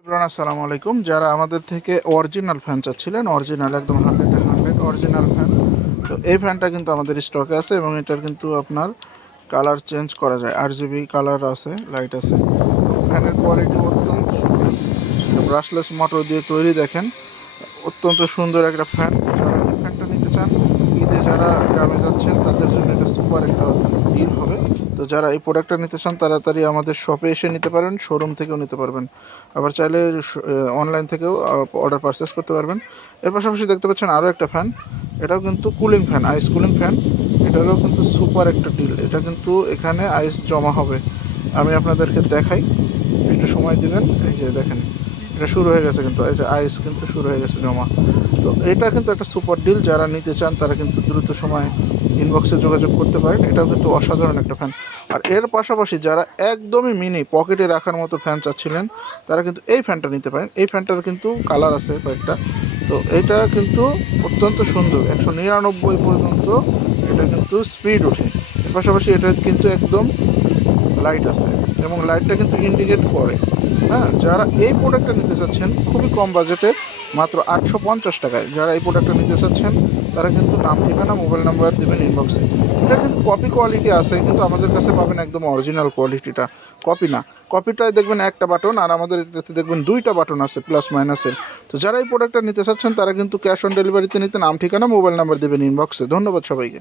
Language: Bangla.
এভরিওয়ান আসসালামু আলাইকুম। যারা আমাদের থেকে অরিজিনাল ফ্যান চাচ্ছিলেন, অরিজিনাল একদম 100 অরিজিনাল ফ্যান, তো এই ফ্যানটা কিন্তু আমাদের স্টকে আছে এবং এটার কিন্তু আপনার কালার চেঞ্জ করা যায়। RGB কালার আছে, লাইট আছে। ফ্যানের কোয়ালিটি অত্যন্ত সুন্দর। এটা ব্রাশলেস মোটর দিয়ে তৈরি, দেখেন অত্যন্ত সুন্দর একটা ফ্যান। যারা এই ফ্যানটা নিতে চান, ঈদে যারা গ্রামে যাচ্ছেন তাদের জন্য এটা সুপার একটা ডিল হবে। তো যারা এই প্রোডাক্টটা নিতে চান তাড়াতাড়ি আমাদের শপে এসে নিতে পারবেন, শোরুম থেকেও নিতে পারবেন, আবার চাইলে অনলাইন থেকেও অর্ডার পারচেস করতে পারবেন। এর পাশাপাশি দেখতে পাচ্ছেন আরও একটা ফ্যান, এটাও কিন্তু কুলিং ফ্যান, আইস কুলিং ফ্যান। এটারও কিন্তু সুপার একটা ডিল। এটা কিন্তু এখানে আইস জমা হবে, আমি আপনাদেরকে দেখাই, একটু সময় দিবেন। এই যে দেখেন, এটা শুরু হয়ে গেছে, কিন্তু এই যে আইস কিন্তু শুরু হয়ে গেছে জমা। তো এটা কিন্তু একটা সুপার ডিল। যারা নিতে চান তারা কিন্তু দ্রুত সময় ইনবক্সে যোগাযোগ করতে পারেন। এটাও কিন্তু অসাধারণ একটা ফ্যান। আর এর পাশাপাশি যারা একদমই মিনি পকেটে রাখার মতো ফ্যান চাচ্ছিলেন তারা কিন্তু এই ফ্যানটা নিতে পারেন। এই ফ্যানটার কিন্তু কালার আছে কয়েকটা। তো এটা কিন্তু অত্যন্ত সুন্দর, 199 পর্যন্ত এটা কিন্তু স্পিড ওঠে। এর পাশাপাশি এটা কিন্তু একদম লাইট আছে এবং লাইটটা কিন্তু ইন্ডিকেট করে। হ্যাঁ, যারা এই প্রোডাক্টটা নিতে চাচ্ছেন খুবই কম বাজেটে, মাত্র 850 টাকায় যারা এই প্রোডাক্টটা নিতে চাচ্ছেন তারা কিন্তু নাম, ঠিকানা, মোবাইল নাম্বার দেবেন ইনবক্সে। এটা কিন্তু কপি কোয়ালিটি আছে, কিন্তু আমাদের কাছে পাবেন একদম অরিজিনাল কোয়ালিটিটা, কপি না। কপিটায় দেখবেন একটা বাটন, আর আমাদের এটাতে দেখবেন দুইটা বাটন আছে প্লাস মাইনাসের। তো যারা এই প্রোডাক্টটা নিতে চাচ্ছেন তারা কিন্তু ক্যাশ অন ডেলিভারিতে নিতে নাম, ঠিকানা, মোবাইল নাম্বার দেবেন ইনবক্সে। ধন্যবাদ সবাইকে।